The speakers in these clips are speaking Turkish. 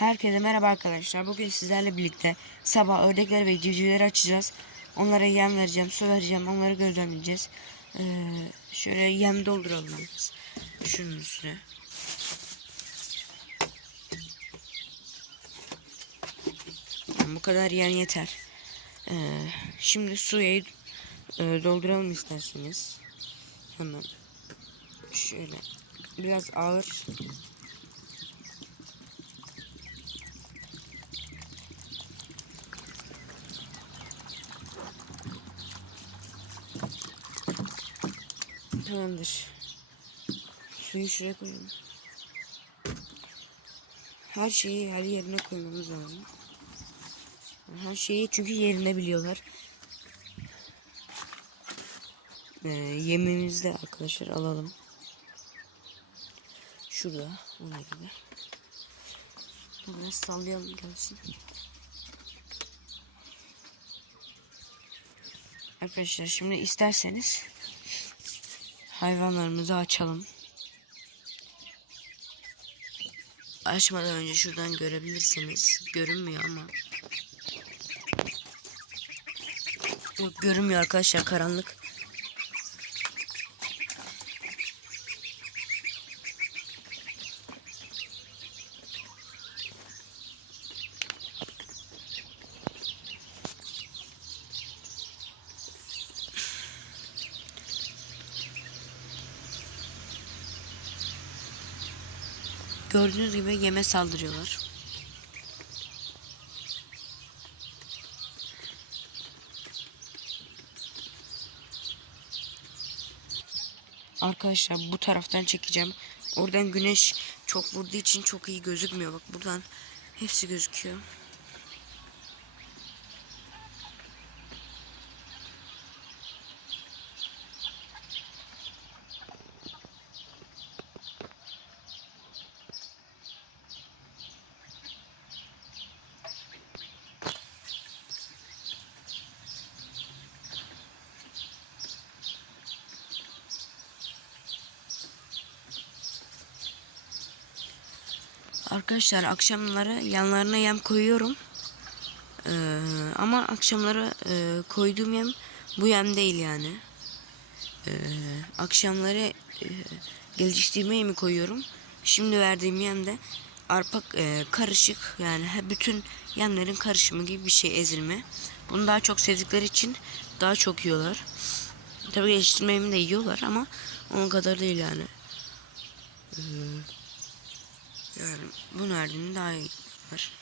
Herkese merhaba arkadaşlar. Bugün sizlerle birlikte sabah ördekleri ve civcivleri açacağız. Onlara yem vereceğim, su vereceğim. Onları gözlemleyeceğiz. Ee, şöyle yem dolduralım biz. Şunun üstüne. Tamam, bu kadar yem yeter. Ee, şimdi suyu e, dolduralım isterseniz. Hemen. Şöyle. Biraz ağır. Tamamdır. Suyu şuraya koyalım. Her şeyi her yerine koymamız lazım. Her şeyi çünkü yerine biliyorlar. Ee, yemimizi de arkadaşlar alalım. Şurada. Ona gibi. Biraz sallayalım gelsin. Arkadaşlar şimdi isterseniz hayvanlarımızı açalım. Açmadan önce şuradan görebilirsiniz. Görünmüyor ama. Görünmüyor arkadaşlar karanlık. Gördüğünüz gibi yeme saldırıyorlar. Arkadaşlar bu taraftan çekeceğim. Oradan güneş çok vurduğu için çok iyi gözükmüyor. Bak buradan hepsi gözüküyor. Arkadaşlar akşamları yanlarına yem koyuyorum. Ee, ama akşamları e, koyduğum yem bu yem değil yani. Ee, akşamları e, geliştirme yemi koyuyorum. Şimdi verdiğim yem de arpa e, karışık yani bütün yemlerin karışımı gibi bir şey ezilme. Bunu daha çok sevdikleri için daha çok yiyorlar. Tabii geliştirme yemi de yiyorlar ama onun kadar değil yani. Ee, yani bu nereden daha iyi var.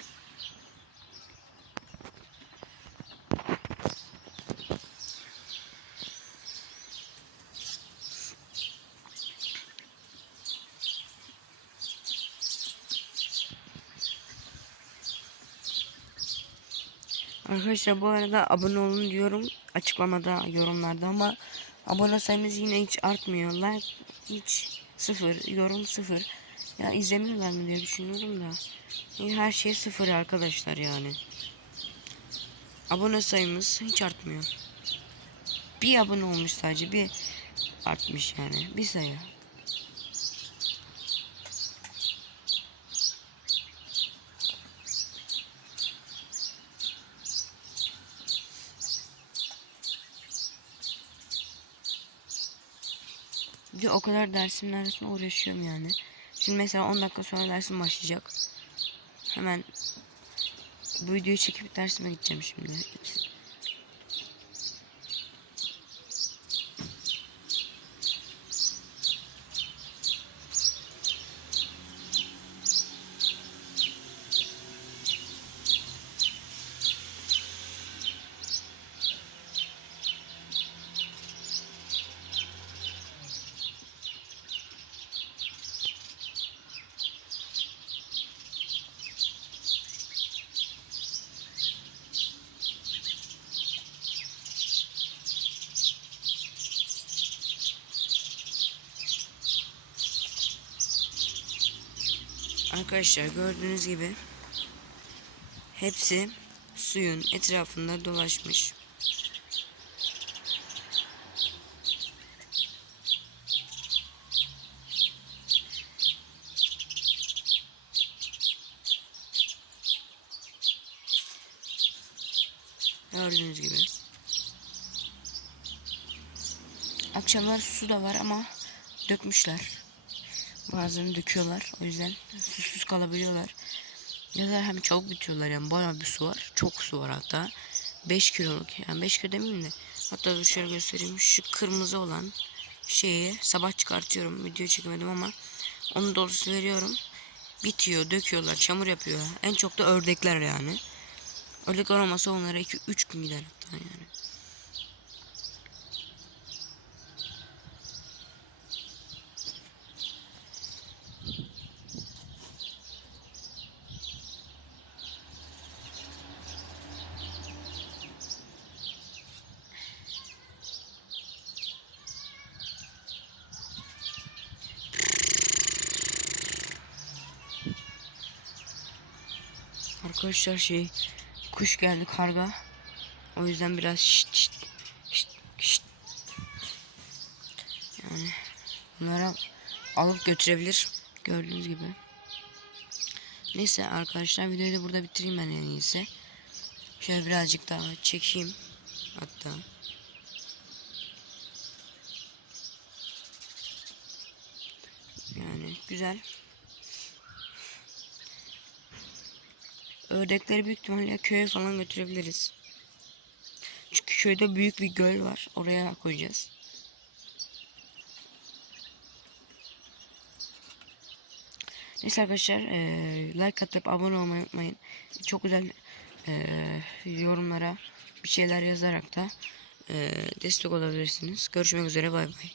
Arkadaşlar bu arada abone olun diyorum açıklamada yorumlarda ama abone sayımız yine hiç artmıyor. Like hiç sıfır, yorum sıfır. Ya izlemiyorlar mı diye düşünüyorum da. Her şey sıfır arkadaşlar yani. Abone sayımız hiç artmıyor. Bir abone olmuş sadece bir artmış yani. Bir sayı. Bir o kadar dersimin arasında uğraşıyorum yani. Şimdi mesela 10 dakika sonra dersim başlayacak. Hemen bu videoyu çekip dersime gideceğim şimdi. Arkadaşlar gördüğünüz gibi hepsi suyun etrafında dolaşmış. Gördüğünüz gibi. Akşamlar su da var ama dökmüşler. Bazen döküyorlar. O yüzden susuz kalabiliyorlar. Ya da hem çabuk bitiyorlar yani bayağı bir su var. Çok su var hatta. 5 kiloluk yani 5 kilo demeyeyim de. Hatta dur şöyle göstereyim. Şu kırmızı olan şeyi sabah çıkartıyorum. Video çekemedim ama onun dolusu veriyorum. Bitiyor, döküyorlar, çamur yapıyor. En çok da ördekler yani. Ördekler olmasa onlara 2-3 gün gider hatta yani. Arkadaşlar şey kuş geldi karga. O yüzden biraz şşt şşt şşt şşt. Yani bunlara alıp götürebilir gördüğünüz gibi. Neyse arkadaşlar videoyu da burada bitireyim ben en iyisi. Şöyle birazcık daha çekeyim hatta. Yani güzel. Ördekleri büyük ihtimalle köye falan götürebiliriz. Çünkü köyde büyük bir göl var. Oraya koyacağız. Neyse arkadaşlar eee, like atıp abone olmayı unutmayın. Çok güzel eee, yorumlara bir şeyler yazarak da eee, destek olabilirsiniz. Görüşmek üzere bay bay.